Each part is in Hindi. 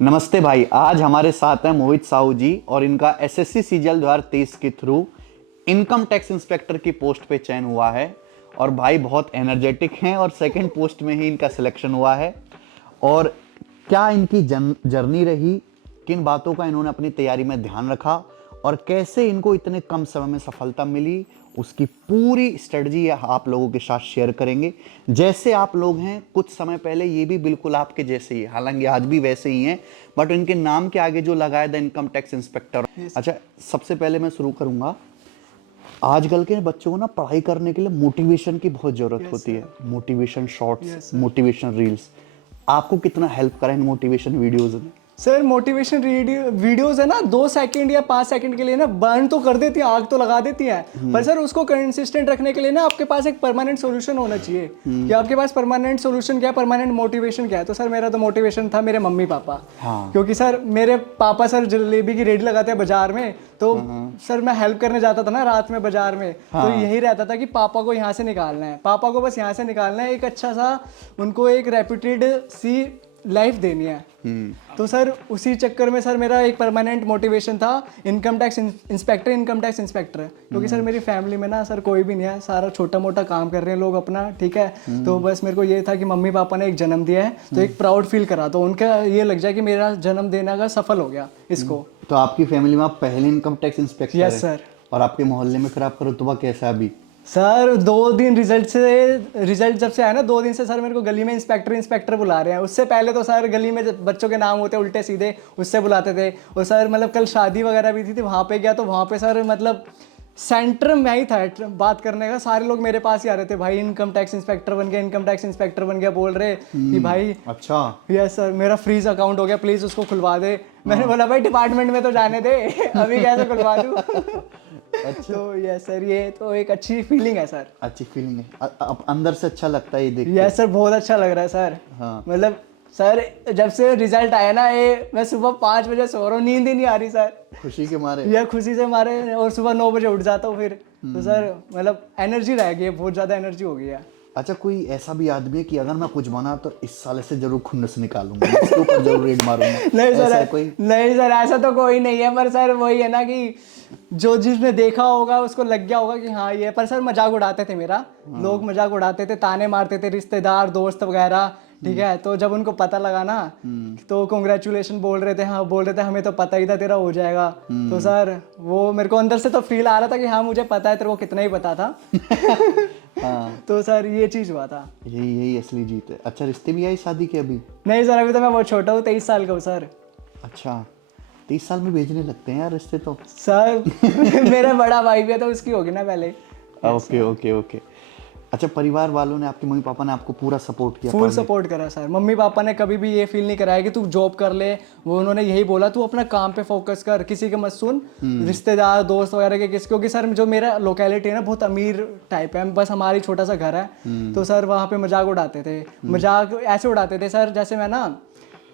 नमस्ते भाई। आज हमारे साथ हैं मोहित साहू जी और इनका एसएससी सीजीएल 2023 के थ्रू इनकम टैक्स इंस्पेक्टर की पोस्ट पे चयन हुआ है। और भाई बहुत एनर्जेटिक हैं और सेकंड पोस्ट में ही इनका सिलेक्शन हुआ है। और क्या इनकी जर्नी रही, किन बातों का इन्होंने अपनी तैयारी में ध्यान रखा और कैसे इनको इतने कम समय में सफलता मिली, उसकी पूरी स्ट्रेटजी आप लोगों के साथ शेयर करेंगे। जैसे आप लोग हैं, कुछ समय पहले ये भी बिल्कुल आपके जैसे ही, हालांकि आज भी वैसे ही हैं, बट इनके नाम के आगे जो लगाया था इनकम टैक्स इंस्पेक्टर। अच्छा, सबसे पहले मैं शुरू करूंगा। आजकल के बच्चों को ना पढ़ाई करने के लिए मोटिवेशन की बहुत जरूरत होती है। मोटिवेशन शॉर्ट्स, मोटिवेशन रील्स, आपको कितना हेल्प करा इन मोटिवेशन वीडियोज ने? सर मोटिवेशन वीडियोस है ना, 2 सेकंड या 5 सेकंड के लिए ना बर्न तो कर देती है, आग तो लगा देती है, पर सर उसको कंसिस्टेंट रखने के लिए ना आपके पास एक परमानेंट सॉल्यूशन होना चाहिए। कि आपके पास परमानेंट सॉल्यूशन क्या है, परमानेंट मोटिवेशन क्या है। तो सर मेरा तो मोटिवेशन था मेरे मम्मी पापा। हाँ। क्योंकि सर मेरे पापा सर जलेबी की रेडी लगाते हैं बाजार में, तो सर मैं हेल्प करने जाता था ना रात में बाजार में। तो यही रहता था कि पापा को यहाँ से निकालना है, पापा को बस यहाँ से निकालना है, एक अच्छा सा उनको एक रेप्यूटेड सी लाइफ देनी है। तो सर उसी चक्कर में सर मेरा एक परमानेंट मोटिवेशन था इनकम टैक्स इंस्पेक्टर। क्योंकि सर मेरी फैमिली में ना सर कोई भी नहीं है, सारा छोटा मोटा काम कर रहे हैं लोग अपना, ठीक है। तो बस मेरे को ये था कि मम्मी पापा ने एक जन्म दिया है तो एक प्राउड फील करा, तो उनका ये लग जाए कि मेरा जन्म देने का सफल हो गया इसको। तो आपकी फैमिली में आप पहले इनकम टैक्स इंस्पेक्टर हैं? Yes sir. और आपके मोहल्ले में फिर आपका रुतबा कैसा है अभी? सर 2 दिन रिजल्ट जब से आया ना, 2 दिन से सर मेरे को गली में इंस्पेक्टर बुला रहे हैं। उससे पहले तो सर गली में जब बच्चों के नाम होते उल्टे सीधे, उससे बुलाते थे। और सर मतलब कल शादी वगैरह भी थी वहाँ पे गया, तो वहाँ पे सर मतलब सेंटर में ही था बात करने का। सारे लोग मेरे पास ही आ रहे थे, भाई इनकम टैक्स इंस्पेक्टर बन गया, बोल रहे कि भाई अच्छा। यस सर मेरा फ्रीज अकाउंट हो गया, प्लीज उसको खुलवा दे। मैंने बोला भाई डिपार्टमेंट में तो जाने दे, अभी कैसे खुलवा दूँ। अच्छा। तो यस सर, ये तो एक अच्छी फीलिंग है सर। अच्छी फीलिंग है, अब अंदर से अच्छा लगता है ये देख के। यस सर, बहुत अच्छा लग रहा है सर। हाँ। मतलब सर जब से रिजल्ट आया ना, ये मैं सुबह 5 बजे सो रहा हूँ, नींद ही नहीं आ रही सर, खुशी के मारे। यह खुशी से मारे। और सुबह 9 बजे उठ जाता हूँ फिर। तो सर मतलब एनर्जी रह गई है, बहुत ज़्यादा एनर्जी हो गई है। अच्छा, कोई ऐसा भी आदमी है कि अगर मैं कुछ बना तो इस साल से जरूर खुन्नस निकालूंगा, इसके ऊपर जरूर रेड मारूंगा? नहीं ऐसा सर, है कोई? नहीं सर, ऐसा तो कोई नहीं है, पर सर वही है ना कि जो जिसने देखा होगा उसको लग गया होगा कि हाँ ये। पर सर मजाक उड़ाते थे मेरा, लोग मजाक उड़ाते थे, ताने मारते थे रिश्तेदार दोस्त वगैरह, ठीक है। तो जब उनको पता लगा ना तो कॉन्ग्रेचुलेशन बोल रहे थे, हाँ बोल रहे थे हमें तो पता ही था तेरा हो जाएगा। तो सर वो मेरे को अंदर से तो फील आ रहा था कि हाँ मुझे पता है, तेरे को कितना ही पता था। हाँ। तो सर ये चीज़ हुआ था। यही यही असली जीत है। अच्छा, रिश्ते भी आई शादी के अभी? नहीं सर, अभी तो मैं बहुत छोटा हूँ, 23 साल का हूँ सर। अच्छा, 30 साल में भेजने लगते हैं यार रिश्ते तो। सर मेरा बड़ा भाई भी है तो उसकी होगी ना पहले। Okay okay okay. अच्छा, परिवार वालों ने, आपके मम्मी पापा ने आपको पूरा सपोर्ट किया? फुल सपोर्ट करा सर। मम्मी पापा ने कभी भी ये फील नहीं कराया कि तू जॉब कर ले, वो उन्होंने यही बोला तू अपना काम पे फोकस कर, किसी के मत सुन, रिश्तेदार दोस्त वगैरह के किस। क्योंकि सर जो मेरा लोकेलिटी है ना बहुत अमीर टाइप है, बस हमारी छोटा सा घर है। तो सर वहाँ पे मजाक उड़ाते थे, मजाक ऐसे उड़ाते थे सर, जैसे मैं ना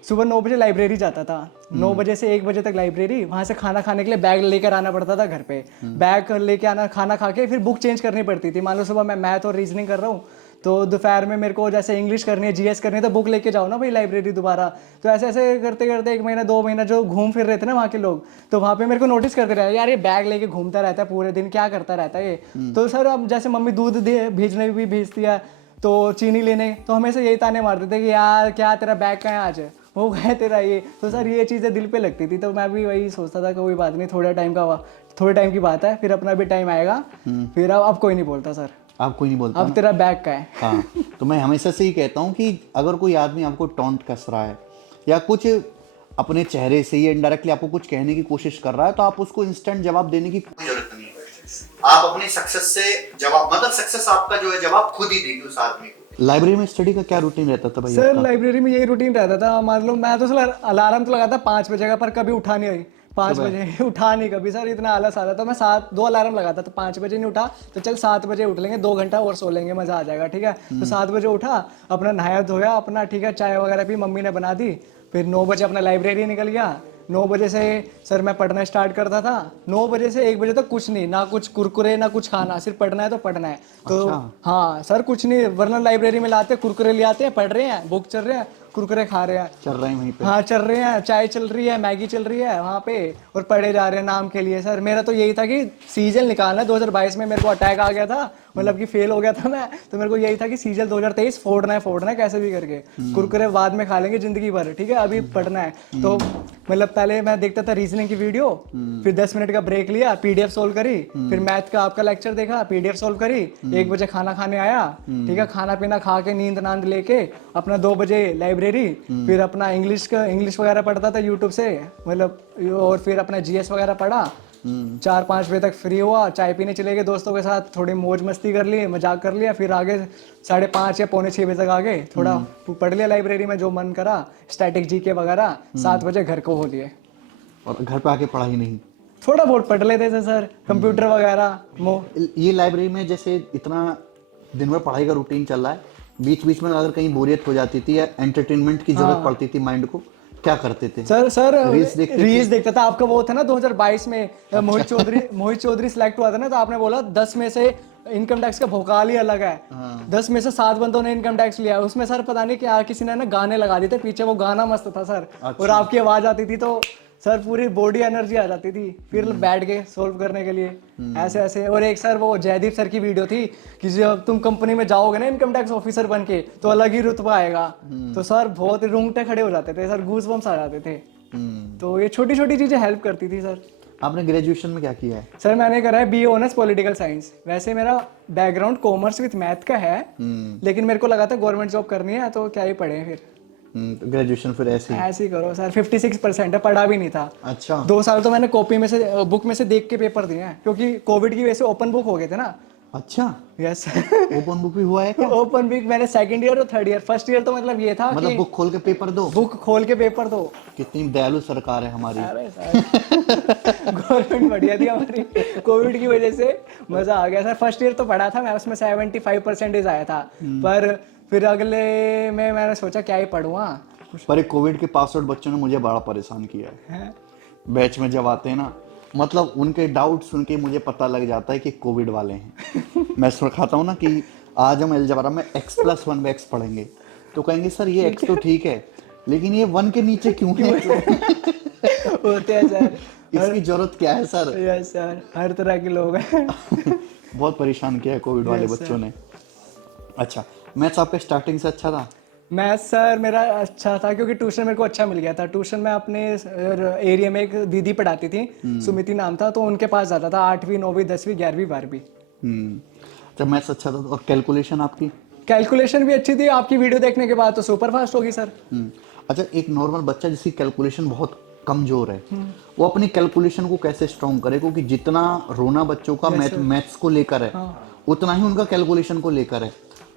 सुबह 9 बजे लाइब्रेरी जाता था, 9 बजे से 1 बजे तक लाइब्रेरी, वहाँ से खाना खाने के लिए बैग लेकर आना पड़ता था घर पे, बैग लेके आना, खाना खा के फिर बुक चेंज करनी पड़ती थी। मान लो सुबह मैं मैथ और रीजनिंग कर रहा हूँ, तो दोपहर में मेरे को जैसे इंग्लिश करनी है, जीएस करनी है, तो बुक लेके जाओ ना भाई लाइब्रेरी दोबारा। तो ऐसे ऐसे करते करते 1 महीना 2 महीना जो घूम फिर रहे थे ना वहाँ के लोग, तो वहाँ पे मेरे को नोटिस करते रहे यार ये बैग लेके घूमता रहता है पूरे दिन, क्या करता रहता है ये। तो सर अब जैसे मम्मी दूध भेजने भी भेजती है, तो चीनी लेने, तो हमेशा यही ताने मारते थे कि यार क्या तेरा बैग कहाँ है आज, हो गया तेरा ये। तो सर ये चीज़ें दिल पे लगती थी, तो मैं भी वही सोचता था कोई बात नहीं, थोड़े टाइम की बात है, फिर अपना भी टाइम आएगा। फिर अब कोई नहीं बोलता सर, आप कोई नहीं बोलता अब तेरा बैग का है। हाँ। तो मैं हमेशा से ही कहता हूँ कि अगर कोई आदमी आपको टॉन्ट कस रहा है या कुछ अपने चेहरे से या इनडायरेक्टली आपको कुछ कहने की कोशिश कर रहा है, तो आप उसको इंस्टेंट जवाब देने की कोई जरूरत नहीं है। आप अपनी सक्सेस से जवाब, मतलब सक्सेस आपका जो है जवाब खुद ही देगी उस आदमी को। लाइब्रेरी में स्टडी का क्या रूटीन रहता था भाई? सर लाइब्रेरी में यही रूटीन रहता था। मान लो मैं तो सर अलार्म तो लगाता 5 बजे का, पर कभी उठा नहीं आई 5 बजे उठा नहीं कभी सर, इतना आलस आता था। मैं 2 अलार्म लगाता था, 5 बजे नहीं उठा तो चल 7 बजे उठ लेंगे, 2 घंटा और सो लेंगे, मजा आ जाएगा, ठीक है। तो 7 बजे उठा, अपना नहाया धोया अपना, ठीक है, चाय वगैरह भी मम्मी ने बना दी। फिर 9 बजे अपना लाइब्रेरी निकल गया। 9 बजे से सर मैं पढ़ना स्टार्ट करता था। 9 बजे से 1 बजे तक कुछ नहीं, ना कुछ कुरकुरे ना कुछ खाना, सिर्फ पढ़ना है तो पढ़ना है। तो हाँ सर कुछ नहीं, वरना लाइब्रेरी में लाते कुरकुरे ले आते हैं, पढ़ रहे हैं, बुक चल रहे हैं, कुरकुरे खा रहे हैं, चल रहे हैं वहीं पे। हाँ चल रहे हैं, चाय चल रही है, मैगी चल रही है वहाँ पे, और पढ़े जा रहे हैं नाम के लिए। सर मेरा तो यही था कि सीजल निकालना है। 2022 में मेरे को अटैक आ गया था, मतलब कि फेल हो गया था मैं, तो मेरे को यही था कि सीजल 2023 फोड़ना है कैसे भी करके। कुरकुरे बाद में खा लेंगे जिंदगी भर, ठीक है, अभी पढ़ना है। तो मतलब पहले मैं देखता था रीजनिंग की वीडियो, फिर 10 मिनट का ब्रेक लिया, पीडीएफ सोल्व करी, फिर मैथ का आपका लेक्चर देखा, पीडीएफ सोल्व करी, 1 बजे खाना खाने आया, ठीक है, खाना पीना खा के नींद नांद लेके अपना 2 बजे लाइब्रेरी, फिर अपना इंग्लिश वगैरह पढ़ता था यूट्यूब से, मतलब, और फिर अपना जीएस वगैरह पढ़ा। 4-5 बजे तक फ्री हुआ, चाय पीने चले गए दोस्तों के साथ, थोड़ी मौज मस्ती कर ली, मजाक कर लिया, फिर आगे 5:30 या पौने 6 बजे तक आगे थोड़ा पढ़ लिया लाइब्रेरी में जो मन करा, स्टैटिक जीके वगैरह। 7 बजे घर को हो लिए, और घर पे आके पढ़ाई नहीं? थोड़ा बहुत पढ़ लेते थे सर, कंप्यूटर वगैरह ये लाइब्रेरी में जैसे इतना दिन भर पढ़ाई का रूटीन चल रहा है, बीच बीच में अगर कहीं बोरियत हो जाती थी या एंटरटेनमेंट की जरूरत पड़ती थी माइंड को, क्या करते थे? सर रील्स देखता था। आपका वो था ना 2022 में मोहित चौधरी सिलेक्ट हुआ था ना, तो आपने बोला 10 में से इनकम टैक्स का भोकाल ही अलग है। 10 में से 7 बंदों ने इनकम टैक्स लिया, उसमें सर पता नहीं क्या किसी ने ना गाने लगा दिए थे पीछे, वो गाना मस्त था सर। और आपकी आवाज आती थी तो सर पूरी बॉडी एनर्जी आ जाती थी, फिर बैठ गए सोल्व करने के लिए ऐसे ऐसे। और एक सर वो जयदीप सर की वीडियो थी कि जब तुम कंपनी में जाओगे ना इनकम टैक्स ऑफिसर बन के, तो अलग ही रुतबा आएगा। तो सर बहुत रूंगटे खड़े हो जाते थे सर, गूज बम्स आ जाते थे। तो ये छोटी छोटी चीजें हेल्प करती थी सर। आपने ग्रेजुएशन में क्या किया है? सर मैंने करा है बीए ऑनर्स पॉलिटिकल साइंस। वैसे मेरा बैकग्राउंड कॉमर्स विद मैथ का है, लेकिन मेरे को लगा था गवर्नमेंट जॉब करनी है, तो क्या ही पढ़े फिर। तो ग्रेजुएशन फिर ऐसे ही करो सर। 56% है, पढ़ा भी नहीं था। अच्छा। 2 साल तो मैंने कॉपी में से बुक में से देख के पेपर दिए हैं, क्योंकि कोविड की वजह से ओपन बुक हो गए थे ना। अच्छा। यस ओपन बुक भी हुआ है क्या? ओपन बुक मैंने सेकंड ईयर और थर्ड ईयर। फर्स्ट ईयर तो मतलब ये था मतलब कि बुक खोल के पेपर दो? बुक खोल के पेपर दो। कितनी दयालु सरकार है हमारी। अरे सर गवर्नमेंट बढ़िया थी हमारी। कोविड की वजह से मजा आ गया सर। फर्स्ट ईयर तो पढ़ा था मैं, उसमें 75% आया था, पर फिर अगले में मैंने सोचा क्या ही पढ़ूंगा। पर कोविड के पास आउट बच्चों ने मुझे बड़ा परेशान किया है। बैच में जब आते हैं ना, मतलब उनके डाउट सुन के मुझे पता लग जाता है कि कोविड वाले हैं। मैं खाता हूँ ना कि आज हम अलजेब्रा में x+1 x पढ़ेंगे, तो कहेंगे सर ये x तो ठीक है, लेकिन ये 1 के नीचे क्यों है? होते हैं सर, इसकी जरूरत क्या है सर? यस सर, हर तरह के लोग हैं। बहुत परेशान किया है कोविड वाले बच्चों ने। अच्छा, मैथ्स आपका स्टार्टिंग से अच्छा था? मैथ सर मेरा अच्छा था, क्योंकि ट्यूशन मेरे को अच्छा मिल गया था। ट्यूशन में अपने एरिया में एक दीदी पढ़ाती थी, सुमिति नाम था, तो उनके पास जाता था 8वीं 9वीं 10वीं 11वीं 12वीं। जब मैथ्स अच्छा था, और कैलकुलेशन आपकी? कैलकुलेशन भी अच्छी थी। आपकी वीडियो देखने के बाद तो सुपर फास्ट होगी सर। अच्छा, एक नॉर्मल बच्चा जिसकी कैलकुलेशन बहुत कमजोर है, वो अपनी कैलकुलेशन को कैसे स्ट्रॉन्ग करे? क्योंकि जितना रोना बच्चों का मैथ्स को लेकर है, उतना ही उनका कैलकुलेशन को लेकर है।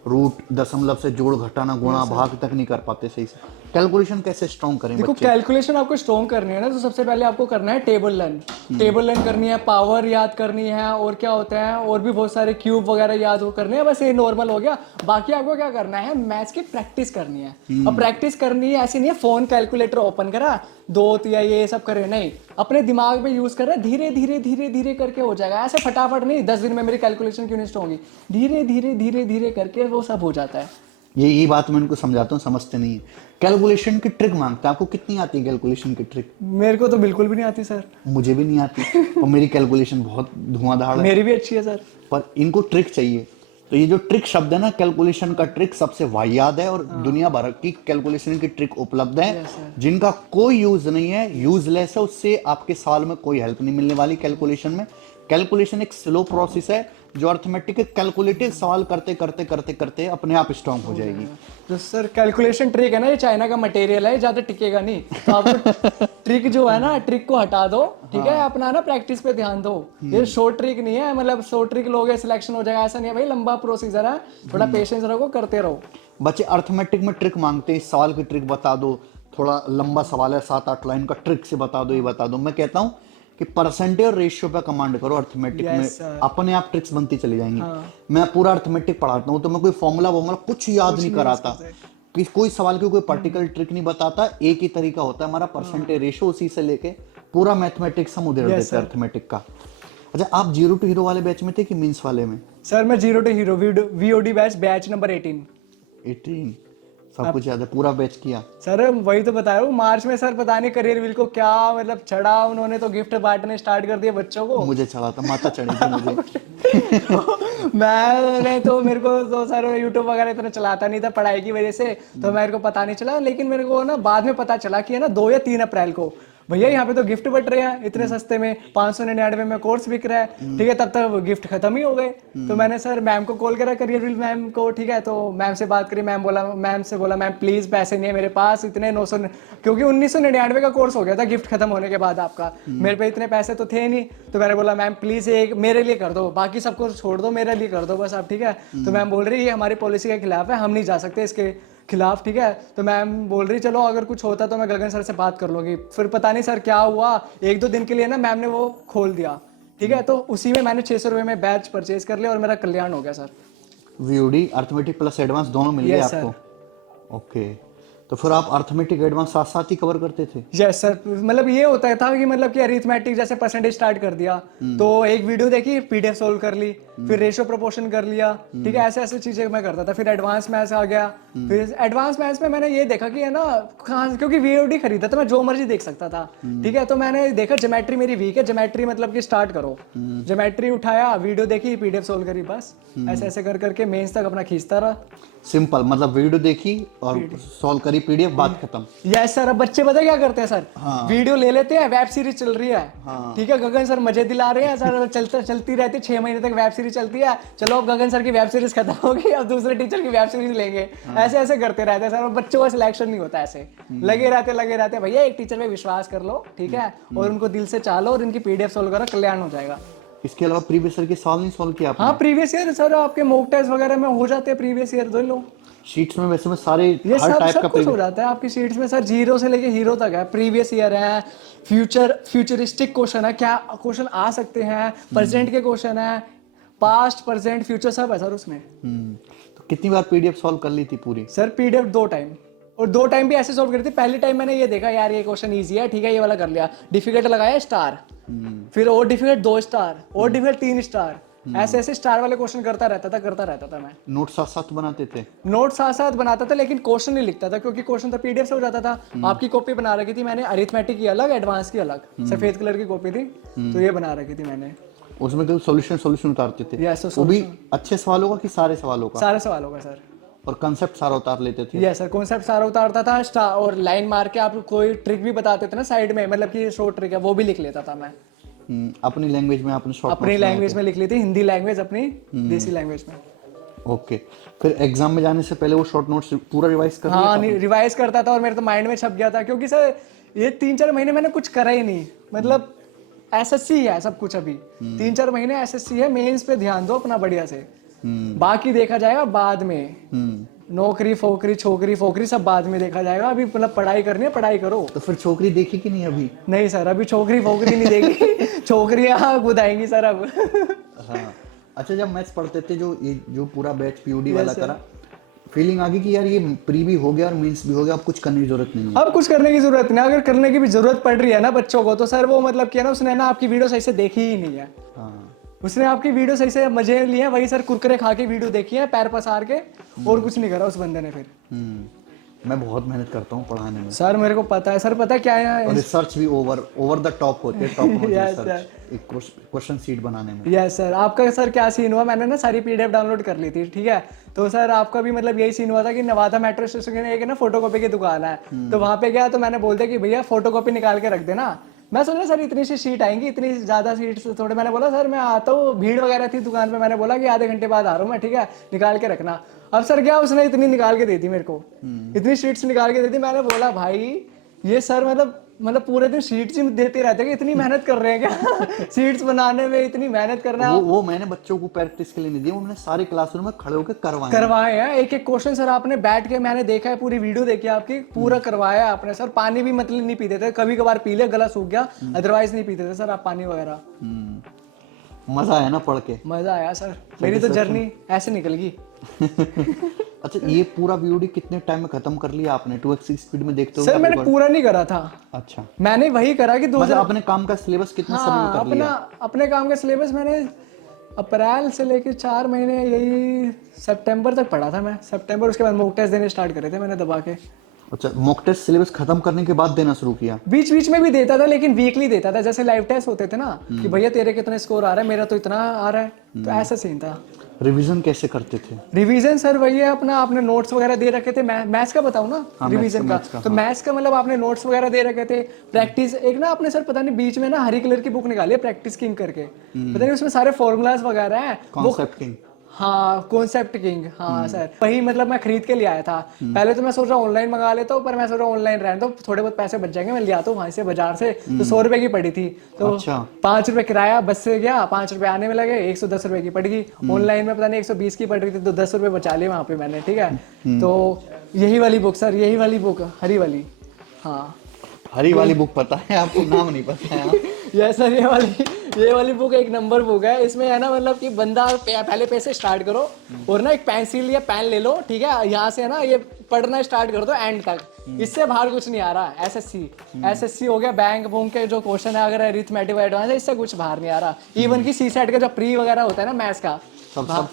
रूट, दशमलव से जोड़ घटाना गुणा भाग तक नहीं कर पाते सही से। कैलकुलेशन कैसे स्ट्रॉन्ग करें देखो बच्चे? कैलकुलेशन आपको स्ट्रॉन्ग करनी है ना, तो सबसे पहले आपको करना है टेबल लर्न करनी है, पावर याद करनी है, और क्या होता है, और भी बहुत सारे क्यूब वगैरह याद करने हैं। बस ये नॉर्मल हो गया। बाकी आपको क्या करना है, मैथ्स की प्रैक्टिस करनी है। अब प्रैक्टिस करनी है ऐसी नहीं है फोन कैलकुलेटर ओपन करा, 2 या ये सब करे, नहीं, अपने दिमाग में यूज कर रहा है। धीरे धीरे धीरे धीरे करके हो जाएगा, ऐसे फटाफट नहीं 10 दिन में मेरी कैलकुलेशन क्यों नहीं स्ट्रॉन्ग होगी। धीरे धीरे धीरे धीरे करके वो सब हो जाता है। यही बात मैं उनको समझाता हूँ, समझते नहीं है। कैलकुलेशन की ट्रिक मांगता है। आपको कितनी आती है कैलकुलेशन की ट्रिक? मेरे को तो बिल्कुल भी नहीं आती सर। मुझे भी नहीं आती, और मेरी कैलकुलेशन बहुत धुआंधार है। मेरी भी अच्छी है सर, पर इनको ट्रिक चाहिए। तो ये जो ट्रिक शब्द है ना, कैलकुलेशन का ट्रिक सबसे वाहियात है, और दुनिया भर की कैलकुलेशन की ट्रिक उपलब्ध है, जिनका कोई यूज नहीं है, यूजलेस है। उससे आपके साल में कोई हेल्प नहीं मिलने वाली कैलकुलेशन में। कैलकुलेशन एक स्लो प्रोसेस है, जो अर्थमेटिक कैलकुलेटिव सवाल करते करते करते करते अपने आप स्ट्रांग हो जाएगी। तो सर कैलकुलेशन ट्रिक है ना, ये चाइना का मटेरियल है, ज्यादा टिकेगा नहीं। तो आप ट्रिक जो है ना, ट्रिक को हटा दो, ठीक है, अपना ना प्रैक्टिस पे ध्यान दो। ये शॉर्ट ट्रिक नहीं है, मतलब शॉर्ट ट्रिक लोगे सिलेक्शन हो जाएगा, ऐसा नहीं है भाई, लंबा प्रोसीजर है। थोड़ा पेशेंस रखो, करते रहो। बच्चे अर्थमेटिक में ट्रिक मांगते हैं, इस सवाल की ट्रिक बता दो, थोड़ा लंबा सवाल है 7-8 लाइन का, ट्रिक से बता दो, ये बता दो। मैं कहता हूँ कि परसेंटेज और रेशियो पे कमांड करो अर्थमेटिक में, अपने आप ट्रिक्स बनती चली जाएंगी। मैं पूरा अर्थमेटिक पढ़ाता हूँ, तो मैं कोई फॉर्मूला कुछ याद नहीं कराता, कि कोई सवाल की कोई पर्टिकुलर ट्रिक नहीं बताता। एक ही तरीका होता है हमारा, परसेंटेज रेशियो, उसी से लेके पूरा मैथमेटिक्स हम उधेड़ देते हैं अर्थमेटिक का। अच्छा, आप 0 to हीरो वाले बैच में थे कि मीन्स वाले में? सर मैं 0 to hero VOD batch number 18। सब कुछ याद है, पूरा बैच किया। सर वही तो बता रहा हूँ, मार्च में सर पता नहीं करियर व्हील को क्या मतलब चढ़ा, उन्होंने तो गिफ्ट बांटने स्टार्ट कर दिए बच्चों को। मुझे चढ़ा था, माता चढ़ी थी मुझे। मैंने तो मेरे को तो सर यूट्यूब वगैरह इतना चलाता नहीं था पढ़ाई की वजह से, तो मेरे को पता नहीं चला, लेकिन मेरे को ना बाद में पता चला कि है ना 2 या 3 अप्रैल को भैया यहाँ पे तो गिफ्ट बट रहे हैं इतने सस्ते में, 599 में कोर्स बिक रहा है, ठीक है। तब तक गिफ्ट खत्म ही हो गए। तो मैंने सर मैम को कॉल करा, करियर व्हील मैम को, ठीक है। तो मैम से बात करी, मैम से बोला मैम प्लीज पैसे नहीं है मेरे पास इतने, 900, क्योंकि 1999 का कोर्स हो गया था गिफ्ट खत्म होने के बाद आपका, मेरे पे इतने पैसे तो थे नहीं। तो मैंने बोला मैम प्लीज एक मेरे लिए कर दो, बाकी सबको छोड़ दो, मेरे लिए कर दो बस आप, ठीक है। तो मैम बोल रही ये हमारी पॉलिसी के खिलाफ है, हम नहीं जा सकते इसके खिलाफ, ठीक है। तो मैम बोल रही चलो अगर कुछ होता तो मैं गगन सर से बात कर लूंगी। फिर पता नहीं सर क्या हुआ, 1-2 दिन के लिए ना मैम ने वो खोल दिया, ठीक है। तो उसी में मैंने 600 रुपये में बैच परचेज कर लिया और मेरा कल्याण हो गया sir. VOD arithmetic plus advance दोनों मिल गए Yes, आपको? ओके, तो फिर आप अर्थमेटिक एडवांस साथ साथ ही कवर करते थे? यस सर, मतलब ये होता था कि मतलब कि अरिथमेटिक जैसे परसेंटेज स्टार्ट कर दिया तो एक वीडियो देखी, पीडीएफ सोल्व कर ली, फिर रेशियो प्रोपोर्शन कर लिया, ठीक है। ऐसे ऐसे चीजें मैं करता था। फिर एडवांस मैथ्स आ गया, फिर एडवांस मैथ्स में मैंने ये देखा कि है ना कहाँ, क्योंकि वीओडी खरीदा था मैं, जो मर्जी देख सकता था, ठीक है। तो मैंने देखा ज्योमेट्री मेरी वीक है, ज्योमेट्री मतलब कि स्टार्ट करो, ज्योमेट्री उठाया, वीडियो देखी, पीडीएफ सोल्व करी, बस ऐसे ऐसे कर करके मेंस तक अपना खींचता रहा। सिंपल, मतलब वीडियो देखी और सॉल्व करी, पीडीएफ, बात खत्म। Yes sir. अब बच्चे पता क्या करते हैं सर, वीडियो ले लेते हैं, वेब सीरीज चल रही है, ठीक है, गगन सर मजे दिला रहे हैं सर, चलती रहती है 6 महीने तक वेब सीरीज चलती है, चलो अब गगन सर की वेब सीरीज खत्म होगी, अब दूसरे टीचर की वेब सीरीज लेंगे, ऐसे ऐसे करते रहते हैं सर। बच्चों का सिलेक्शन नहीं होता, ऐसे लगे रहते भैया एक टीचर पे विश्वास कर लो, ठीक है, और उनको दिल से चालो और इनकी पीडीएफ सोल्व करो, कल्याण हो जाएगा। इसके अलावा प्रीवियस ईयर के सवाल नहीं सॉल्व किया आपने? हाँ प्रीवियस ईयर सर आपके मॉक टेस्ट वगैरह में हो जाते हैं, प्रीवियस ईयर दो लो शीट्स में वैसे में सारे ये हर टाइप सब का कुछ हो जाता है आपकी शीट्स में सर, जीरो से लेके हीरो तक है, प्रीवियस ईयर है, फ्यूचरिस्टिक क्वेश्चन है, क्या क्वेश्चन आ सकते हैं, प्रेजेंट के क्वेश्चन है, पास्ट प्रेजेंट फ्यूचर सब है सर उसमें। तो कितनी बार पीडीएफ सॉल्व कर ली थी पूरी? सर पीडीएफ 2 टाइम, और 2 टाइम भी ऐसे सॉल्व करी थी। पहली टाइम मैंने ये देखा यार ये क्वेश्चन इजी है, ठीक है, ये वाला कर लिया, डिफिकल्ट लगाया स्टार, फिर और डिफिकल्ट 2 स्टार, और डिफिकल्ट 3 स्टार, ऐसे ऐसे स्टार वाले क्वेश्चन करता रहता था मैं। नोट साथ साथ बनाते थे? नोट साथ साथ बनाता था, लेकिन क्वेश्चन नहीं लिखता था, क्योंकि क्वेश्चन तो पीडीएफ से हो जाता था। आपकी कॉपी बना रखी थी मैंने, अरिथमेटिक की अलग, एडवांस की अलग, सफेद कलर की कॉपी थी, तो ये बना रखी थी मैंने। उसमें तो सॉल्यूशन उतारते थे? यस, वो भी अच्छे सवालों का कि सारे सवालों का? सारे सवालों का सर। और कंसेप्ट सारा उतार लेते थे? यस सर, कॉन्सेप्ट सारा उतारता था, और लाइन मार के आप कोई ट्रिक भी बताते थे ना साइड में, मतलब कि शॉर्ट ट्रिक है, वो भी लिख लेता था मैं। अपनी लैंग्वेज में आपने शॉर्ट अपनी लैंग्वेज में लिख ली थी, हिंदी लैंग्वेज अपनी, देसी लैंग्वेज में। ओके, फिर एग्जाम में जाने से पहले वो शॉर्ट नोट्स पूरा रिवाइज कर लिया? हाँ रिवाइज करता था, और मेरे तो माइंड में छप गया था, क्योंकि सर ये 3-4 महीने मैंने कुछ करा ही नहीं, मतलब एसएससी है सब कुछ अभी, 3-4 महीने एसएससी है, मेंस पे ध्यान दो अपना बढ़िया से, बाकी देखा जाएगा बाद में, नौकरी फोकरी छोकरी फोकरी सब बाद में देखा जाएगा, अभी मतलब पढ़ाई करनी है, पढ़ाई करो। तो फिर छोकरी देखी कि नहीं अभी? नहीं सर, अभी छोकरी फोकरी नहीं देखी, छोकरियां खुद आएंगी सर अब। हाँ, अच्छा, जब मैथ्स पढ़ते थे, जो पूरा बैच पीयूडी वाला करा, फीलिंग आ गई कि यार ये प्री भी हो गया और मेंस भी हो गया, अब कुछ करने की जरूरत नहीं है? अब कुछ करने की जरूरत नहीं, अगर करने की भी जरूरत पड़ रही है ना बच्चों को, तो सर वो मतलब क्या ना, उसने ना आपकी वीडियो सही से देखी ही नहीं है। हाँ, उसने आपकी वीडियो सही से मजे लिए, वही सर कुरकुरे खा के वीडियो देखी है, पैर पसार के, और कुछ नहीं करा उस बंदे ने फिर। मैं बहुत मेहनत करता हूँ पढ़ाने में सर मेरे को पता है सर, पता क्या है, और रिसर्च भी ओवर द टॉप होती है, टॉप नॉच रिसर्च, एक क्वेश्चन सीट बनाने में। Yes sir. आपका सर क्या सीन हुआ, मैंने ना सारी पीडीएफ डाउनलोड कर ली थी, ठीक है। तो सर आपका भी मतलब यही सीन हुआ था कि नवादा मेट्रो स्टेशन के एक ना फोटोकॉपी की दुकान है, तो वहां पे गया, तो मैंने बोल दिया कि भैया फोटोकॉपी निकाल के रख देना। मैं सोचा सर इतनी सी शीट आएंगी, इतनी ज्यादा सीट थोड़े, मैंने बोला सर मैं आता हूँ, भीड़ वगैरह थी दुकान पे, मैंने बोला कि आधे घंटे बाद आ रहा हूँ मैं, ठीक है, निकाल के रखना। अब सर क्या, उसने इतनी निकाल के दी थी मेरे को, इतनी शीट्स निकाल के दी थी, मैंने बोला भाई ये सर मतलब पूरे दिन शीट्स ही देते रहते हैं, इतनी मेहनत कर रहे हैं क्या शीट्स बनाने में इतनी मेहनत करना है। वो मैंने बच्चों को प्रैक्टिस के लिए नहीं दिया, उन्होंने सारे क्लासरूम में खड़े होकर करवाए हैं, एक एक क्वेश्चन सर आपने बैठ के, मैंने देखा है, पूरी वीडियो देखी आपकी, पूरा करवाया आपने सर। पानी भी मतलब नहीं पीते थे, कभी कभार पी ले, गला सूख गया, अदरवाइज नहीं पीते थे सर आप पानी वगैरह। मजा आया ना पढ़ के? मजा आया सर, मेरी तो जर्नी ऐसे निकल गई। अच्छा, ये पूरा वीडियो कितने टाइम में खत्म कर लिया आपने 2x स्पीड में देखते हो? सर मैंने पूरा नहीं करा था। अच्छा, मैंने वही करा कि 2000 अपने काम का सिलेबस कितने समय में कर लिया? अपने काम का सिलेबस मैंने अप्रैल से लेके 4 महीने यही सितंबर तक पढ़ा था मैं। सितंबर, उसके बाद मॉक टेस्ट देने स्टार्ट करे थे मैंने दबा के। अच्छा, मॉक टेस्ट सिलेबस खत्म करने के बाद देना शुरू किया? बीच बीच में भी देता था, लेकिन वीकली देता था। जैसे लाइव टेस्ट होते थे ना कि भैया तेरे कितने स्कोर आ रहा है, मेरा तो इतना आ रहा है, तो ऐसा सीन था। रिवीजन कैसे करते थे? रिवीजन सर वही है अपना, आपने नोट्स वगैरह दे रखे थे। मैथ्स का बताऊं ना? हाँ, रिवीजन का तो मैथ्स का मतलब आपने नोट्स वगैरह दे रखे थे। प्रैक्टिस एक ना आपने सर पता नहीं बीच में ना हरी कलर की बुक निकाली है, प्रैक्टिस किंग करके, पता नहीं उसमें सारे फॉर्मूलाज वगैरह हैं। Concept king. हाँ, कॉन्सेप्ट किंग, हाँ सर वही, मतलब मैं खरीद के ले आया था। पहले तो मैं सोच रहा हूँ ऑनलाइन मंगा लेता हूँ, पर मैं सोच रहा हूँ ऑनलाइन रहने दो, थोड़े बहुत पैसे बच जाएंगे, मैं ले आता हूँ वहां से बाजार से। तो 100 रुपए की पड़ी थी, तो अच्छा। 5 रुपए किराया, बस से गया, 5 रुपए आने में लगे, 110 रुपए की पड़ गई। ऑनलाइन में पता नहीं 120 की पड़ रही थी, तो 10 रुपए बचा लिए वहां पे मैंने, ठीक है। तो यही वाली बुक सर, यही वाली बुक, हरी वाली। हाँ, हरी वाली बुक पता है आपको, नाम नहीं पता है? यस सर, ये वाली बुक एक नंबर बुक है। इसमें है ना मतलब कि बंदा पहले पेज से स्टार्ट करो और ना एक पेंसिल या पेन ले लो, ठीक है, यहाँ से है ना ये पढ़ना स्टार्ट कर दो एंड तक। इससे बाहर कुछ नहीं आ रहा। एसएससी हो गया, बैंक बुक के जो क्वेश्चन है, अगर अरिथमेटिक एडवांस है, इससे कुछ बाहर नहीं आ रहा। इवन की सीसेट का जो प्री वगैरह होता है ना मैथ्स का, सब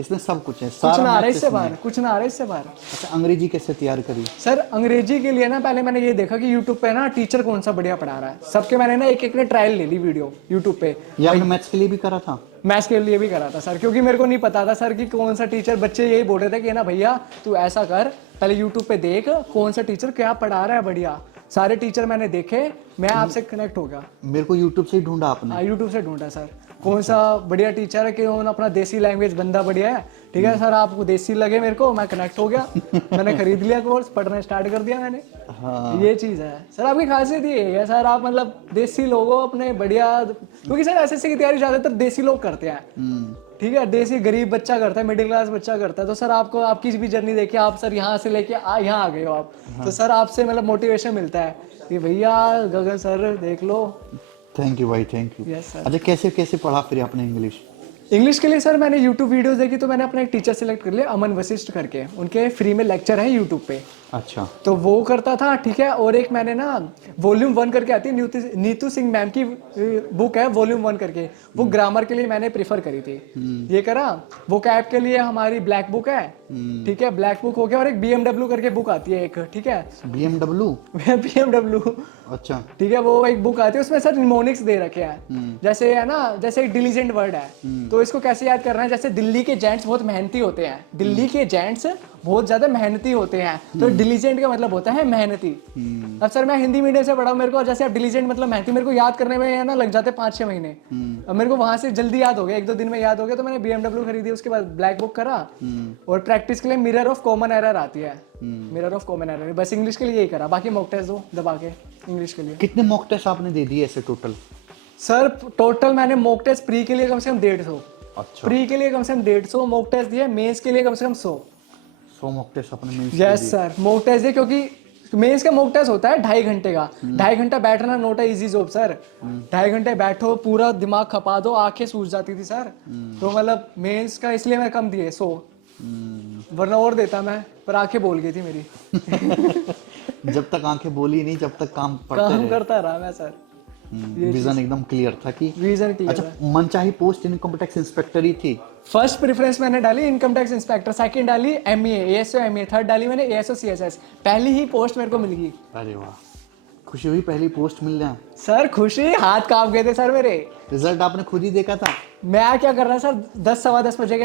इसमें सब कुछ है, कुछ ना आ सारा रहा है मैथ्स इससे इसमें बाहर, कुछ ना आ रहा है इससे बाहर। अच्छा, अंग्रेजी कैसे तैयार करी? सर अंग्रेजी के लिए ना पहले मैंने ये देखा कि यूट्यूब पे ना टीचर कौन सा बढ़िया पढ़ा रहा है। सबके मैंने ना एक एक ने ट्रायल ले ली वीडियो यूट्यूब पे। ये आपने मैथ्स के लिए भी करा था? मैथ्स के लिए भी करा था सर, क्योंकि मेरे को नहीं पता था सर कि कौन सा टीचर, बच्चे यही बोल रहे थे कि ना भैया तू ऐसा कर, पहले यूट्यूब पे देख कौन सा टीचर क्या पढ़ा रहा है बढ़िया। सारे टीचर मैंने देखे, मैं आपसे कनेक्ट हो गया। मेरे को यूट्यूब से ही ढूंढा आपने? हाँ, यूट्यूब से ढूंढा सर, कौन सा बढ़िया टीचर है कि उन्होंने अपना देसी लैंग्वेज बंदा बढ़िया है, ठीक है सर, आपको देसी लगे मेरे को, मैं कनेक्ट हो गया। मैंने खरीद लिया कोर्स, पढ़ना स्टार्ट कर दिया मैंने। हाँ। ये चीज़ है सर, आपकी खासियत ये है सर, आप मतलब देसी लोगों अपने बढ़िया, क्योंकि सर एसएससी की तैयारी ज़्यादातर देसी लोग करते हैं, ठीक है, देसी गरीब बच्चा करता है, मिडिल क्लास बच्चा करता है। तो सर आपको आपकी भी जर्नी देखिए, आप सर यहाँ से लेके यहाँ आ गए हो आप। तो सर आपसे मतलब मोटिवेशन मिलता है कि भैया गगन सर देख लो। थैंक यू भाई, थैंक यू। Yes sir. अच्छा, कैसे कैसे पढ़ा फिर आपने इंग्लिश? इंग्लिश के लिए सर मैंने यूट्यूब वीडियोस देखी, तो मैंने अपना एक टीचर सेलेक्ट कर लिया, अमन वशिष्ठ करके, उनके फ्री में लेक्चर है यूट्यूब पे, अच्छा। तो वो करता था, ठीक है। और एक मैंने ना वॉल्यूम 1 करके आती है, नीतू सिंह मैम की बुक है वॉल्यूम 1 करके, वो ग्रामर के लिए मैंने प्रीफर करी थी, ये करा। वो कैप के लिए हमारी ब्लैक बुक है, ठीक है, ब्लैक बुक हो गया। और एक BMW करके बुक आती है एक, ठीक है, BMW? BMW, अच्छा। ठीक है, वो एक बुक आती है, उसमें सर निमोनिक्स दे रखे हैं। जैसे है ना, जैसे एक डिलीजेंट वर्ड है, तो इसको कैसे याद करना है, जैसे दिल्ली के जेंट्स बहुत मेहनती होते हैं, दिल्ली के जेंट्स बहुत ज्यादा मेहनती होते हैं, तो डिलीजेंट का मतलब होता है मेहनती। अब सर मैं हिंदी मीडियम से पढ़ा हूं, मेरे को जैसे अब डिलीजेंट मतलब मेहनती, मेरे को याद करने में है ना लग जाते 5-6 महीने। अब मेरे को वहां से जल्दी याद हो गया, 1-2 दिन में याद हो गया, तो मैंने BMW खरीदी, उसके बाद ब्लैक बुक करा। और प्रैक्टिस के लिए मिरर ऑफ कॉमन एरर आती है, मिरर ऑफ कॉमन एरर, बस इंग्लिश के लिए यही करा, बाकी मॉक टेस्ट दो दबा के इंग्लिश के लिए। कितने मॉक टेस्ट आपने दे दिए ऐसे टोटल? सर टोटल मैंने मॉक टेस्ट प्री के लिए कम से कम 150, अच्छा। प्री के लिए कम से कम 150 मॉक टेस्ट दिए, मेंस के लिए कम से कम 100 मॉक टेस्ट आपने mains? Yes sir, mock test दिए, क्योंकि मेंस का मॉक टेस्ट होता है 2.5 घंटे का, 2.5 घंटा बैठना नोट है इजी जॉब सर, 2.5 घंटे बैठो, पूरा दिमाग खपा दो, आंखें सूज जाती थी सर। तो मतलब मेंस का इसलिए मैं कम दिए 100, वरना और देता मैं, पर आंखें बोल गई थी मेरी। जब तक आंखें बोली नहीं, जब तक काम काम करता रहा मैं सर, विजन एकदम क्लियर था कि रीजन क्लियर। अच्छा, मनचाही पोस्ट इनकम टैक्स इंस्पेक्टर ही थी? फर्स्ट प्रेफरेंस मैंने डाली इनकम टैक्स इंस्पेक्टर, सेकंड डाली MA ASO MA, थर्ड डाली मैंने ASO CSS, पहली ही पोस्ट मेरे को मिल गई। अरे वाह, खुशी हुई पहली पोस्ट मिल जाए? सर खुशी, हाथ कांप गए थे सर मेरे। रिजल्ट आपने खुद ही देखा था? मैं क्या कर रहा सर, 10-10:15 बजे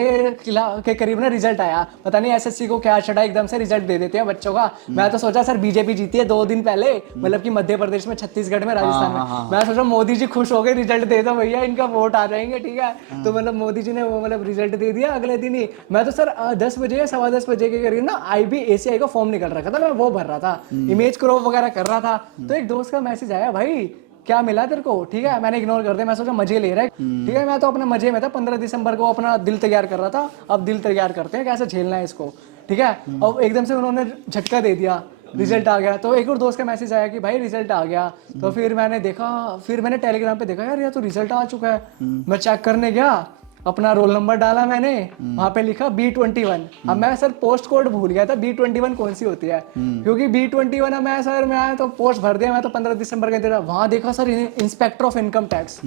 के करीब ना रिजल्ट आया, पता नहीं एसएससी को क्या चढ़ा, एकदम से रिजल्ट दे देते हैं बच्चों का। मैं तो सोचा सर बीजेपी जीती है 2 दिन पहले, मतलब कि मध्य प्रदेश में, छत्तीसगढ़ में, राजस्थान में। मैं सोचा मोदी जी खुश हो गए, रिजल्ट दे दो भैया, इनका वोट आ जाएंगे, ठीक है। तो मतलब मोदी जी ने वो मतलब रिजल्ट दे दिया अगले दिन ही। मैं तो सर 10 बजे या 10:15 बजे के करीब ना IB ACI का फॉर्म निकल रखा था, मैं वो भर रहा था, इमेज क्रॉप वगैरह कर रहा था। तो एक दोस्त का मैसेज आया, भाई क्या मिला तेरे को, ठीक है, मैंने इग्नोर कर दिया, मैं सोचा मजे ले रहा है, ठीक है, मैं तो अपने मजे में था। 15 दिसंबर को अपना दिल तैयार कर रहा था, अब दिल तैयार करते हैं कैसे झेलना है इसको, ठीक है। और एकदम से उन्होंने झटका दे दिया, रिजल्ट आ गया। तो एक और दोस्त का मैसेज आया कि भाई रिजल्ट आ गया। तो फिर मैंने देखा, फिर मैंने टेलीग्राम पे देखा, यार ये तो रिजल्ट आ चुका है। मैं चेक करने गया, अपना रोल नंबर डाला मैंने, वहां पे लिखा B21। अब मैं सर पोस्ट कोड भूल गया था, B21 कौन सी होती है, क्योंकि B21 अब मैं तो पोस्ट भर दिया, मैं तो 15 दिसंबर का दे रहा, वहां देखा sir inspector of income tax.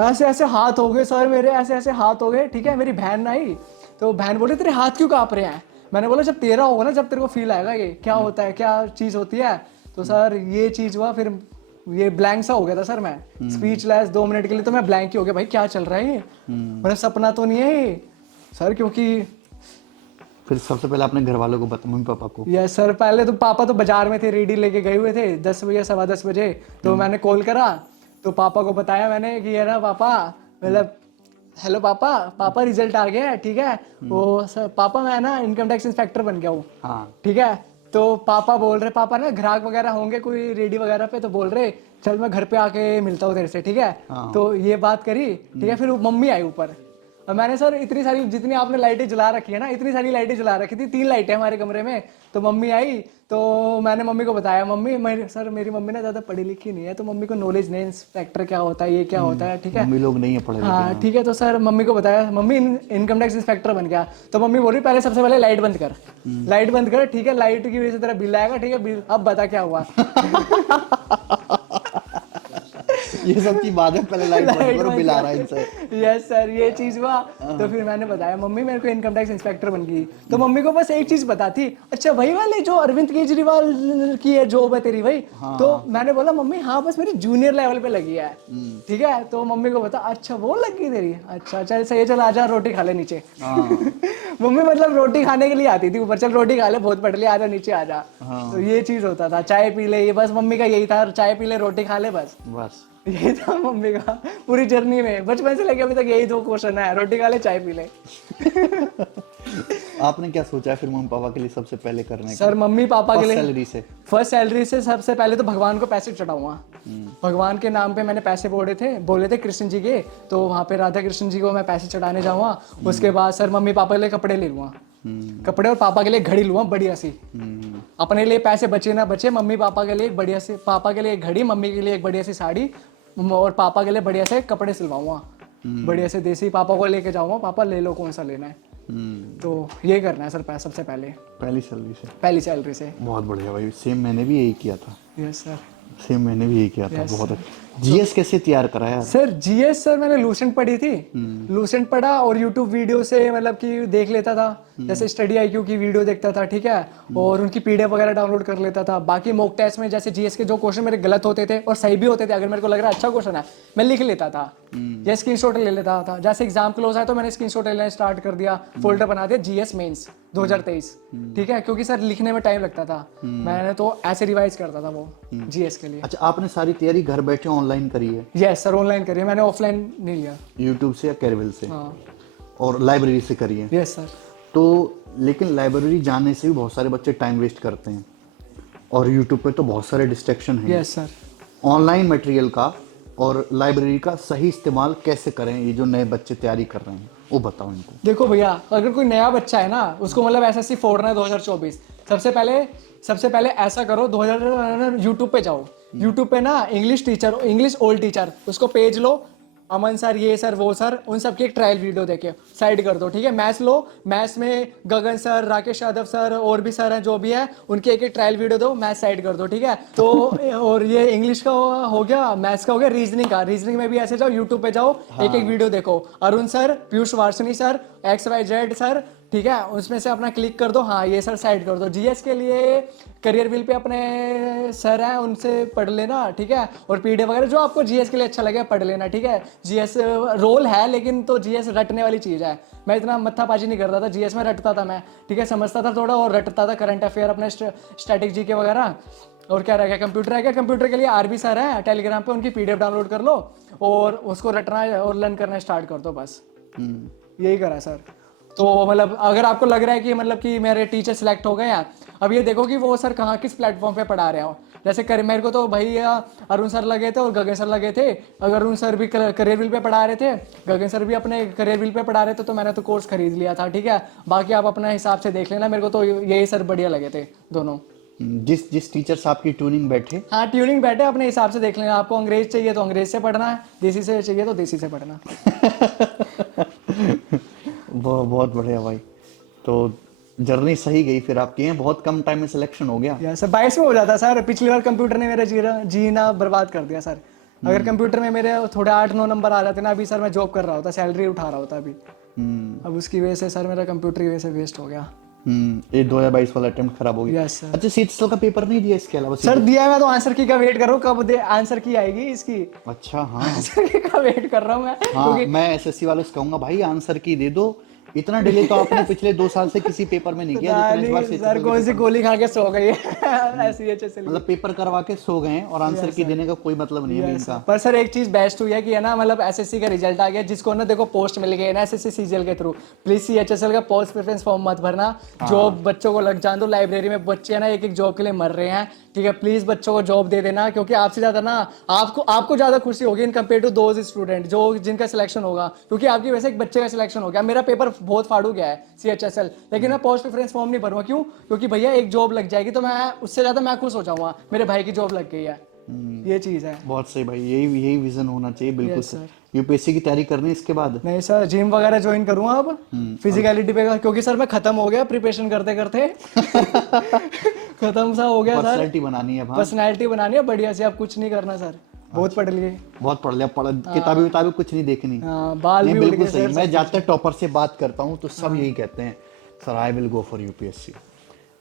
ऐसे ऐसे हाथ हो गए सर मेरे, ऐसे ऐसे हाथ हो गए। ठीक है, मेरी बहन आई तो बहन बोली तेरे हाथ क्यों कांप रहे हैं। मैंने बोला जब तेरा होगा ना, जब तेरे को फील आएगा ये क्या होता है, क्या चीज़ होती है। तो सर ये चीज़ हुआ, फिर ये ब्लैंक सा हो गया था सर, मैं स्पीचलेस 2 मिनट के लिए तो मैं ब्लैंक ही हो गया, भाई क्या चल रहा है ये, मेरा सपना तो नहीं है ये सर। क्योंकि फिर सबसे पहले अपने घर वालों को बता, मम्मी पापा को? यस सर, पहले तो पापा तो बाजार में थे, रेडी लेके गए हुए थे 10 बजे 10:15 बजे। तो मैंने कॉल करा तो पापा को बताया मैंने कि ये ना पापा, मतलब हेलो पापा, पापा रिजल्ट आ गया है। ठीक है, वो सर पापा मैं ना इनकम टैक्स इंस्पेक्टर बन गया हूँ। हाँ। ठीक है, तो पापा बोल रहे, पापा ना ग्राहक वगैरह होंगे कोई रेडी वगैरह पे, तो बोल रहे चल मैं घर पे आके मिलता हूँ तेरे से। ठीक है, हाँ। तो ये बात करी। ठीक है, फिर वो मम्मी आई ऊपर और मैंने सर इतनी सारी, जितनी आपने लाइटें जला रखी है ना, इतनी सारी लाइटें जला रखी थी, 3 लाइटें हमारे कमरे में। तो मम्मी आई तो मैंने मम्मी को बताया, मम्मी सर मेरी मम्मी ना ज़्यादा पढ़ी लिखी नहीं है, तो मम्मी को नॉलेज नहीं इंस्पेक्टर क्या होता है, ये क्या होता है। ठीक है, मम्मी लोग नहीं है पढ़े लिखे। हाँ ठीक है, तो सर मम्मी को बताया, मम्मी इनकम टैक्स इंस्पेक्टर बन गया। तो मम्मी बोल रही पहले सबसे पहले लाइट बंद कर, लाइट बंद कर। ठीक है, लाइट की वजह से तेरा बिल आएगा। ठीक है, बिल अब बता क्या हुआ। ये सब की बात है, पहले लाइट बंद करो, बिल आ रहा है इनसे। यस सर, ये चीज हुआ। तो फिर मैंने बताया मम्मी मेरे को इनकम टैक्स इंस्पेक्टर बन गई। तो मम्मी को बस एक चीज पता थी, अच्छा वही वाले जो अरविंद केजरीवाल की है जॉब है तेरी भाई। तो मैंने बोला मम्मी हाँ बस मेरी जूनियर लेवल पे लगी है। ठीक है, तो मम्मी को बता अच्छा वो लगी तेरी, अच्छा चल सही है, चल आजा रोटी खा ले नीचे। मम्मी मतलब रोटी खाने के लिए आती थी ऊपर, चल रोटी खा ले बहुत पढ़ लिया, आजा नीचे आजा। तो ये चीज होता था, चाय पी ले, ये बस मम्मी का यही था, चाय पी ले रोटी खा ले बस। बस यही था मम्मी का पूरी जर्नी में, बचपन से लेके अभी तक यही 2 क्वेश्चन है, रोटी खा ले चाय पी ले। आपने क्या सोचा है फिर मम्मी पापा के लिए सबसे पहले करने का? सर मम्मी पापा के लिए सैलरी से? फर्स्ट सैलरी से सबसे पहले तो भगवान को पैसे चढ़ाऊंगा। भगवान के नाम पे मैंने पैसे बोले थे कृष्ण जी के, तो वहाँ पे राधा कृष्ण जी को मैं पैसे चढ़ाने जाऊंगा। उसके बाद सर मम्मी पापा के लिए कपड़े ले लूंगा, कपड़े, और पापा के लिए घड़ी लूंगा बढ़िया सी। अपने लिए पैसे बचे ना बचे, मम्मी पापा के लिए एक बढ़िया सी, पापा के लिए एक घड़ी, मम्मी के लिए एक बढ़िया सी साड़ी, और पापा के लिए बढ़िया से कपड़े सिलवाऊंगा, बढ़िया से देसी। पापा को लेके जाऊंगा, पापा ले लो कौन सा लेना है। तो ये करना है सर सबसे पहले, पहली सैलरी से? पहली सैलरी से। बहुत बढ़िया भाई, सेम मैंने भी यही किया था। यस सर, सेम मैंने भी यही किया था। बहुत अच्छा। जीएस कैसे तैयार करा यार? सर जीएस सर मैंने लूसेंट पढ़ी थी, लूसेंट पढ़ा और यूट्यूब वीडियो से मतलब कि देख लेता था, जैसे स्टडी आईक्यू की वीडियो देखता था। ठीक है, और उनकी पीडीएफ वगैरह डाउनलोड कर लेता था। बाकी मॉक टेस्ट में जैसे जीएस के जो क्वेश्चन मेरे गलत होते थे और सही भी होते थे, अगर मेरे को लग रहा है अच्छा क्वेश्चन है मैं लिख लेता था या स्क्रीनशॉट ले लेता था। जैसे एग्जाम क्लोज आया तो मैंने स्क्रीनशॉट लेना स्टार्ट कर दिया, फोल्डर बना दिया जीएस मेंस 2023। ठीक है, क्योंकि सर लिखने में टाइम लगता था, मैंने तो ऐसे रिवाइज करता था वो जीएस के लिए। अच्छा, आपने सारी तैयारी घर बैठे ऑनलाइन करी है? यस सर, ऑनलाइन करी है मैंने, ऑफलाइन नहीं लिया। यूट्यूब से या कैरविल से? हाँ। और लाइब्रेरी से करी है? Yes sir. तो लेकिन लाइब्रेरी जाने से भी बहुत सारे बच्चे टाइम वेस्ट करते हैं, और यूट्यूब पे तो बहुत सारे डिस्ट्रैक्शन हैं। Yes sir. ऑनलाइन मटेरियल का और लाइब्रेरी का सही इस्तेमाल कैसे करें, ये जो नए बच्चे तैयारी कर रहे हैं वो बताओ इनको। देखो भैया, अगर कोई नया बच्चा है ना, उसको मतलब एसएससी फोड़ना है 2024, सबसे पहले ऐसा करो, 2000 यूट्यूब पे जाओ, यूट्यूब पे ना English teacher, English old teacher, उसको पेज लो, अमन सर, ये सर, वो सर, उन सब की एक ट्रायल वीडियो देके साइड कर दो। ठीक है, मैथ्स लो, मैथ्स में गगन सर, राकेश यादव सर, और भी सर हैं जो भी है, उनकी एक एक ट्रायल वीडियो दो, मैथ्स साइड कर दो। ठीक है, तो और ये इंग्लिश का हो गया, मैथ्स का हो गया, रीजनिंग में भी ऐसे जाओ, यूट्यूब पे जाओ, एक एक वीडियो देखो, Arun sir, Piyush Varshney sir, XYZ sir. ठीक है, उसमें से अपना क्लिक कर दो, हाँ ये सर साइड कर दो। जीएस के लिए करियर व्हील पे अपने सर हैं, उनसे पढ़ लेना। ठीक है, और पीडीएफ वगैरह जो आपको जीएस के लिए अच्छा लगे पढ़ लेना। ठीक है, जीएस रोल है लेकिन तो जीएस रटने वाली चीज़ है, मैं इतना मत्थाबाजी नहीं करता था जीएस में, रटता था मैं। ठीक है, समझता था थोड़ा और रटता था, करंट अफेयर अपने स्टैटिक जीके वगैरह। और क्या रह गया, कंप्यूटर रह गया, कंप्यूटर के लिए आरबी सर है टेलीग्राम पे, उनकी पीडीएफ डाउनलोड कर लो और उसको रटना और लर्न करना स्टार्ट कर दो, बस यही करा सर। तो मतलब अगर आपको लग रहा है कि मतलब कि मेरे टीचर सिलेक्ट हो गए हैं, अब ये देखो कि वो सर कहाँ किस प्लेटफॉर्म पे पढ़ा रहे हो। जैसे मेरे को तो भैया अरुण सर लगे थे और गगन सर लगे थे, अगर अरुण सर भी करियर व्हील पे पढ़ा रहे थे, गगन सर भी अपने करियर व्हील पे पढ़ा रहे थे, तो मैंने तो कोर्स खरीद लिया था। ठीक है, बाकी आप अपने हिसाब से देख लेना, मेरे को तो यही सर बढ़िया लगे थे दोनों। जिस टीचर से आपकी ट्यूनिंग बैठे? हाँ, ट्यूनिंग बैठे, अपने हिसाब से देख लेना, आपको अंग्रेज चाहिए तो अंग्रेज से पढ़ना है, देसी से चाहिए तो देसी से पढ़ना। बहुत बढ़िया भाई, तो जर्नी सही गई फिर आपकी है, बहुत कम टाइम में सिलेक्शन हो गया। सर 22 में हो जाता सर, पिछली बार कंप्यूटर ने मेरा जीना बर्बाद कर दिया सर, अगर कंप्यूटर में मेरे थोड़े 8-9 नंबर आ जाते ना, अभी सर मैं जॉब कर रहा होता, सैलरी उठा रहा होता अभी। अब उसकी वजह से सर मेरा कंप्यूटर की वजह से वेस्ट हो गया। ये 2022 वाला अटेम्प्ट खराब हो गया। Yes sir. अच्छा सीएचएसएल का पेपर नहीं दिया इसके अलावा? सर दिया है, मैं तो आंसर की का वेट कर रहा हूँ, कब दे आंसर की आएगी इसकी। अच्छा हाँ आंसर की का वेट कर रहा हूँ मैं। हाँ, मैं एसएससी वालों से कहूंगा भाई आंसर की दे दो। इतना डिले तो आपने पिछले 2 साल से किसी पेपर में नहीं किया जितना इस बार नहीं, CHSL सर के कौन सी पेपर में। गोली खा के सो गई है ऐसी HSL की। मतलब पेपर करवा के सो गए हैं और आंसर की देने का कोई मतलब नहीं है Yes, इनका। sir. पर सर एक चीज बेस्ट हुई है कि है ना, मतलब एसएससी का रिजल्ट आ गया, जिसको ना देखो पोस्ट मिल गई है ना एसएससी सीजीएल के थ्रू, प्लीज सीएचएसएल का पोस्ट प्रेफरेंस फॉर्म मत भरना। जॉब बच्चों को लग जान दो, लाइब्रेरी में बच्चे है ना एक एक जॉब के लिए मर रहे हैं, ठीक है, प्लीज बच्चों को जॉब दे देना, क्योंकि आपसे ज्यादा ना आपको ज्यादा खुशी होगी in compare to those student जो जिनका सिलेक्शन होगा, क्योंकि आपकी वैसे एक बच्चे का सिलेक्शन हो गया। मेरा पेपर बहुत फाड़ू गया है सीएचएसएल, लेकिन मैं पोस्ट प्रेफरेंस फॉर्म नहीं भरूंगा। क्यों? क्योंकि भैया एक जॉब लग जाएगी तो मैं उससे ज्यादा मैं खुश हो जाऊंगा, मेरे भाई की जॉब लग गई है। ये चीज है। बहुत सही भाई, यही विजन होना चाहिए बिल्कुल। Yes, sir. यूपीएससी की तैयारी करनी है इसके बाद? नहीं सर, जिम वगैरह ज्वाइन करूंगा अब फिजिकलिटी पे, क्योंकि सर मैं खत्म हो गया प्रिपरेशन करते करते खत्म सा हो गया सर। पर्सनैलिटी बनानी है। हाँ पर्सनैलिटी बनानी है बढ़िया से, अब कुछ नहीं करना सर, बहुत पढ़ लिए। बहुत पढ़ लिया, किताबी कुछ नहीं देखनी। हाँ, बाल नहीं भी उड़ बिल्कुल गए सही। सर। मैं ज्यादातर टॉपर से बात करता हूँ तो सब यही कहते हैं, sir I will go for UPSC,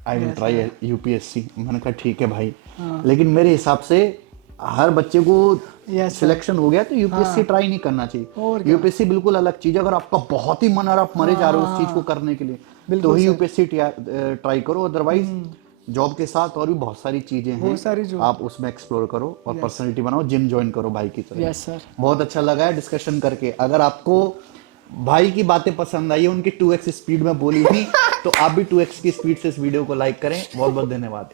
I will try UPSC. मैंने कहा ठीक है भाई, लेकिन मेरे हिसाब से हर बच्चे को सिलेक्शन हो गया तो यूपीएससी ट्राई नहीं करना चाहिए। यूपीएससी बिल्कुल अलग चीज है। अगर आपका बहुत ही मन और आप मरे जा रहे हो उस चीज को करने के लिए तो ही यूपीएससी ट्राई करो, अदरवाइज जॉब के साथ और भी बहुत सारी चीजें हैं, आप उसमें एक्सप्लोर करो और पर्सनैलिटी बनाओ, जिम ज्वाइन करो भाई की तरह। Yes sir. बहुत अच्छा लगा है डिस्कशन करके। अगर आपको भाई की बातें पसंद आई है, उनकी 2x स्पीड में बोली थी तो आप भी 2x की स्पीड से इस वीडियो को लाइक करें। बहुत बहुत धन्यवाद।